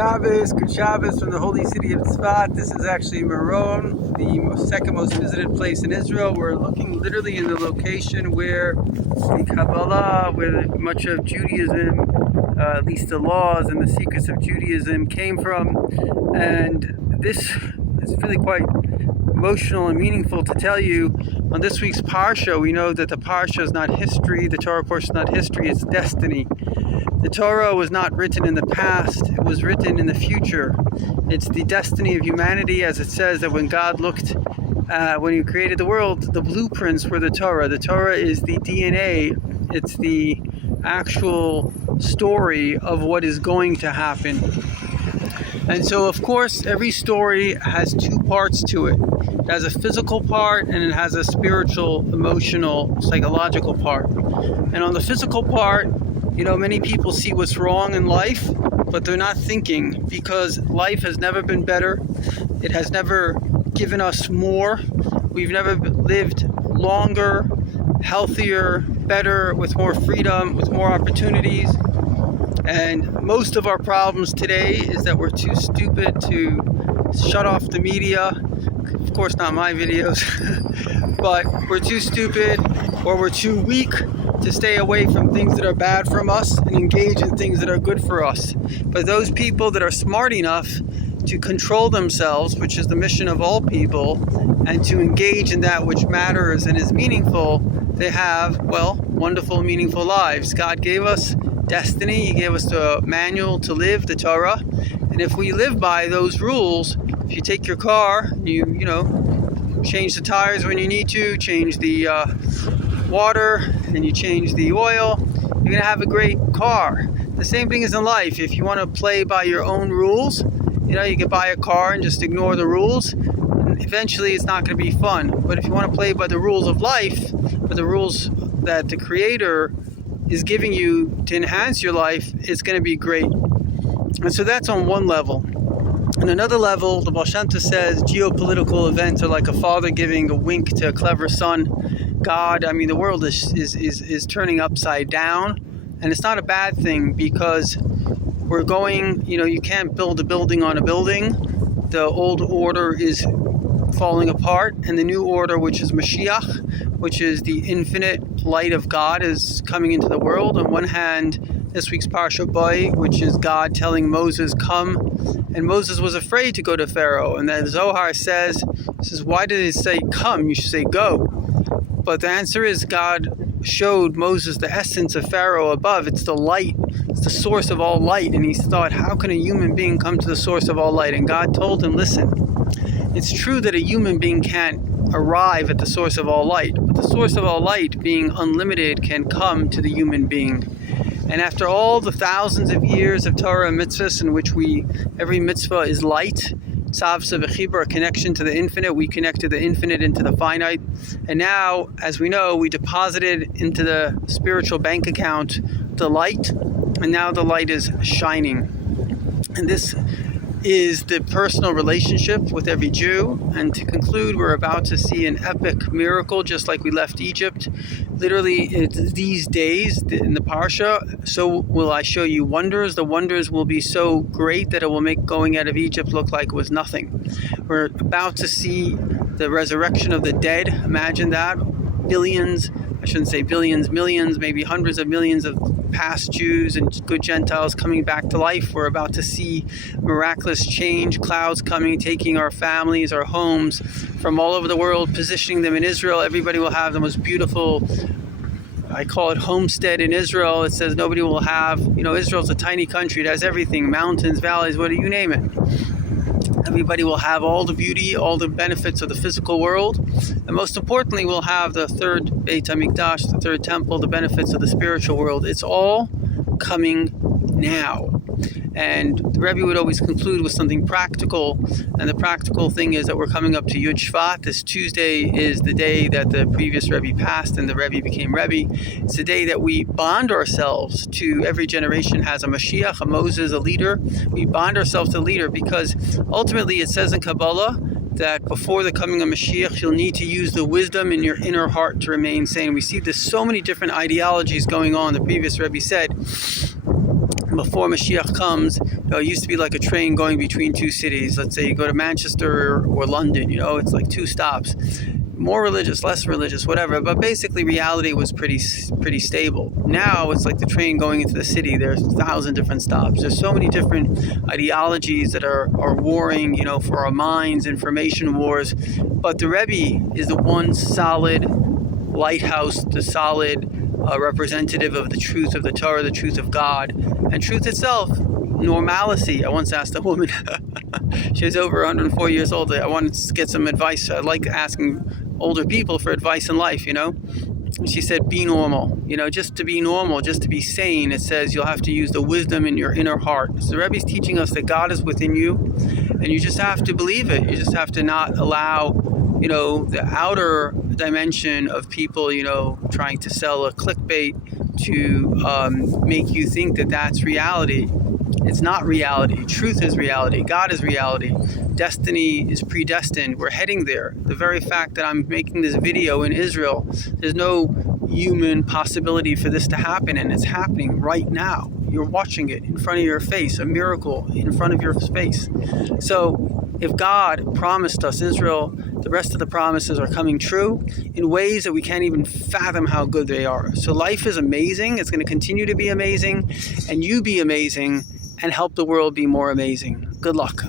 Good Shabbos from the holy city of Tzfat. This is actually Meron, the second most visited place in Israel. We're looking literally in the location where the Kabbalah, where much of Judaism, at least the laws and the secrets of Judaism came from. And this is really quite emotional and meaningful to tell you. On this week's Parsha, we know that the Parsha is not history, the Torah portion is not history, it's destiny. The Torah was not written in the past, it was written in the future. It's the destiny of humanity, as it says that when God looked, when He created the world, the blueprints were the Torah. The Torah is the DNA, it's the actual story of what is going to happen. And so, of course, every story has two parts to it. It has a physical part and it has a spiritual, emotional, psychological part. And on the physical part, you know, many people see what's wrong in life, but they're not thinking, because life has never been better. It has never given us more. We've never lived longer, healthier, better, with more freedom, with more opportunities. And most of our problems today is that we're too stupid to shut off the media. Of course, not my videos, but we're too stupid or we're too weak to stay away from things that are bad from us and engage in things that are good for us. But those people that are smart enough to control themselves, which is the mission of all people, and to engage in that which matters and is meaningful, they have, well, wonderful, meaningful lives. God gave us destiny. He gave us the manual to live, the Torah. And if we live by those rules, if you take your car, you change the tires when you need to, change the water, and you change the oil, you're going to have a great car. The same thing is in life. If you want to play by your own rules, you can buy a car and just ignore the rules. And eventually it's not going to be fun. But if you want to play by the rules of life, by the rules that the Creator is giving you to enhance your life, it's going to be great. And so that's on one level. On another level, the Baal Shem Tov says geopolitical events are like a father giving a wink to a clever son. God, the world is turning upside down, and it's not a bad thing, because we're going, you can't build a building on a building. The old order is falling apart, and the new order, which is Moshiach, which is the infinite light of God, is coming into the world. On one hand, this week's Parsha Boy, which is God telling Moses, come, and Moses was afraid to go to Pharaoh, and then Zohar says, why did it say come? You should say go. But the answer is God showed Moses the essence of Pharaoh above. It's the light. It's the source of all light. And he thought, how can a human being come to the source of all light? And God told him, listen, it's true that a human being can't arrive at the source of all light, but the source of all light, being unlimited, can come to the human being. And after all the thousands of years of Torah and mitzvahs, in which every mitzvah is light, Tzavsa v'chibur, a connection to the infinite, we connected the infinite into the finite. And now, as we know, we deposited into the spiritual bank account the light, and now the light is shining. And this is the personal relationship with every Jew. And to conclude, we're about to see an epic miracle, just like we left Egypt. Literally, it's these days in the Parsha, so will I show you wonders. The wonders will be so great that it will make going out of Egypt look like it was nothing. We're about to see the resurrection of the dead. Imagine that. Billions, I shouldn't say billions, millions, maybe hundreds of millions of past Jews and good Gentiles coming back to life. We're about to see miraculous change, clouds coming, taking our families, our homes from all over the world, positioning them in Israel. Everybody will have the most beautiful, I call it homestead in Israel. It says nobody will have, Israel's a tiny country. It has everything, mountains, valleys, you name it. Everybody will have all the beauty, all the benefits of the physical world. And most importantly, we'll have the third Beit HaMikdash, the third temple, the benefits of the spiritual world. It's all coming now. And the Rebbe would always conclude with something practical. And the practical thing is that we're coming up to Yud Shvat. This Tuesday is the day that the previous Rebbe passed and the Rebbe became Rebbe. It's the day that we bond ourselves to, every generation has a Moshiach, a Moses, a leader. We bond ourselves to a leader, because ultimately it says in Kabbalah that before the coming of Moshiach, you'll need to use the wisdom in your inner heart to remain sane. We see there's so many different ideologies going on. The previous Rebbe said before Moshiach comes, it used to be like a train going between two cities. Let's say you go to Manchester or London, it's like two stops. More religious, less religious, whatever. But basically reality was pretty stable. Now it's like the train going into the city. There's 1,000 different stops. There's so many different ideologies that are warring, for our minds, information wars. But the Rebbe is the one solid lighthouse, the solid representative of the truth of the Torah, the truth of God, and truth itself, normalcy. I once asked a woman, she was over 104 years old, I wanted to get some advice. I like asking older people for advice in life, And she said, be normal, just to be normal, just to be sane. It says you'll have to use the wisdom in your inner heart. So the Rebbe's teaching us that God is within you, and you just have to believe it. You just have to not allow the outer dimension of people, trying to sell a clickbait to make you think that that's reality. It's not reality. Truth is reality. God is reality. Destiny is predestined. We're heading there. The very fact that I'm making this video in Israel, there's no human possibility for this to happen, and it's happening right now. You're watching it in front of your face, a miracle in front of your face. So if God promised us Israel, the rest of the promises are coming true in ways that we can't even fathom how good they are. So life is amazing. It's going to continue to be amazing, and you be amazing and help the world be more amazing. Good luck.